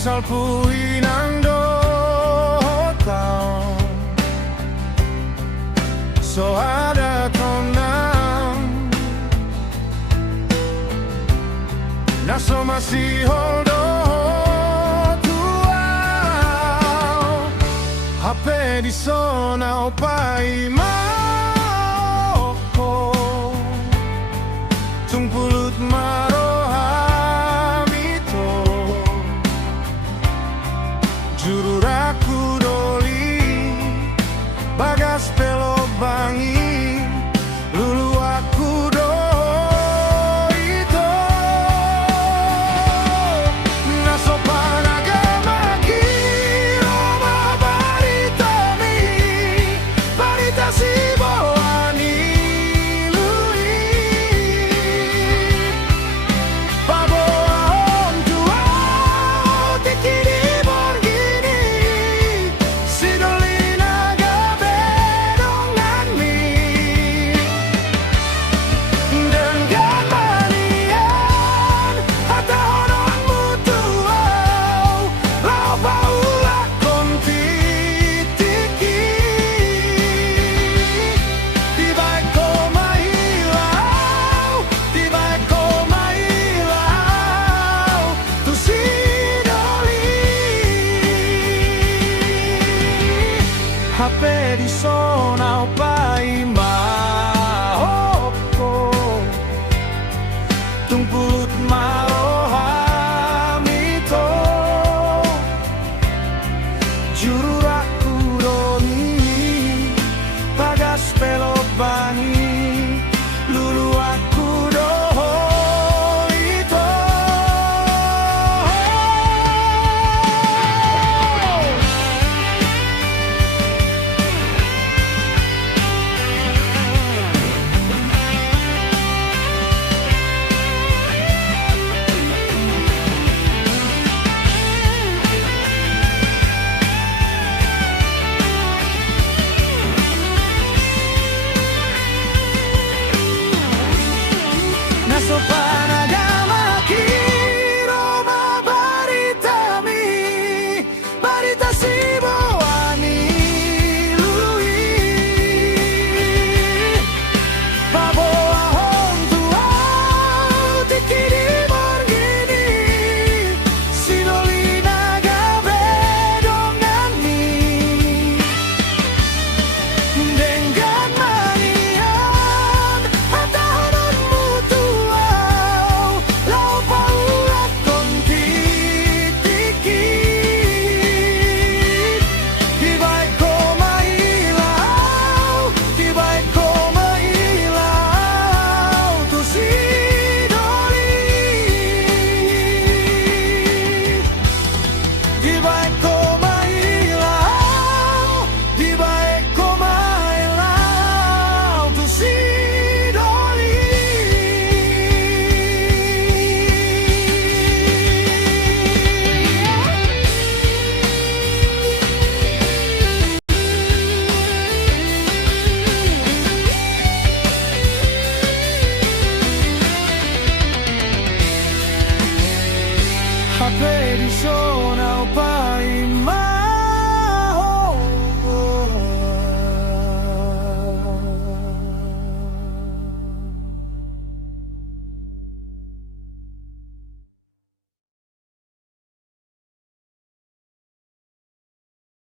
salpuin ang taon. So ada tonang naso masihol do tuaw hape di sona upai mau tung pulut marohamito juru raku doli bagas pelo bangi lulu aku do itu naso panagama kiro barita mi barita si boani lui pabo on tua tikiri borgini sidolina gabedongan mi dengan manian hata honon mutuau lau paulah konti tiki tiba koma hilau tu sidoli hape di sona upai mahoko tung pulut marohamito juru raku doni bagas pelo bangi lulu aku doho itu naso panagama kiro barita mi barita si boani lui babo ahon tuau tikiri borgini sidolina gabedongan mi dengan manian hata honon mutuau lau paulah konti tiki tibai koma hilau tu sidoli tibai koma hilau tu sidoli hape di sona upai